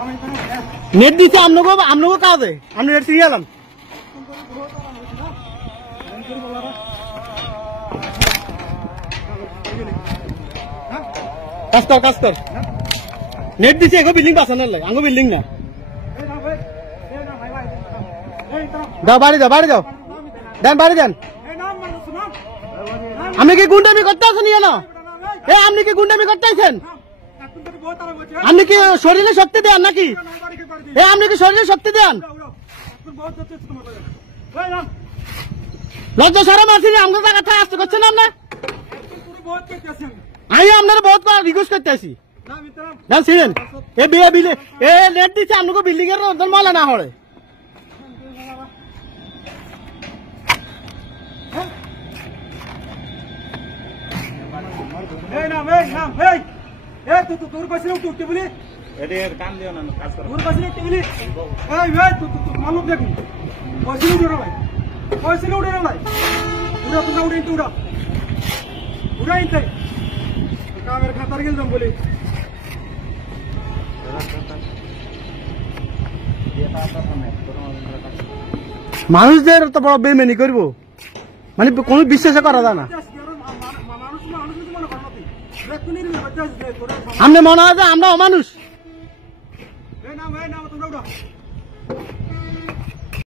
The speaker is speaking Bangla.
नेट दिसे আমনগো কাজে আমি নেট সিরিয়ে গেলাম কাস্টর नेट दिसे एगो बिल्डिंग बासना ले आंगो बिल्डिंग ना जाओ बाड़ी जाओ देन बाड़ी देन আপনি কি গুন্ডামি করতে আছেন না এ আপনি কি গুন্ডামি করতে আছেন আপনি কি শরীরে শক্তি দেন নাকি এ আপনি কি শরীরে শক্তি দেন লজ্জা সারা মাসি আমাকে জায়গা থেকে আসতে করছেন আপনি আমি আপনার বহুত রিকোয়েস্ট করতে আসি না শুনেন এ বিয়ে বিলে এ নেট দিচ্ছে আপনাকে বিল্ডিং এর মালা না হলে তোর পাশে উঠতে বলি কান দিও না কাজ করো তোর পাশে উঠতে বলি মালুক দেখুন পয়সা উঠে না ভাই পয়সা উঠে না ভাই উড়া তোমরা উড়ে উড়া উড়াইতে কামের খাতার গেলাম বলি মানুষদের তো বড় বেমেনি করবো মানে কোনো বিশ্বাস করা যায় না আপনি মনে হয় যে আমরা অমানুষ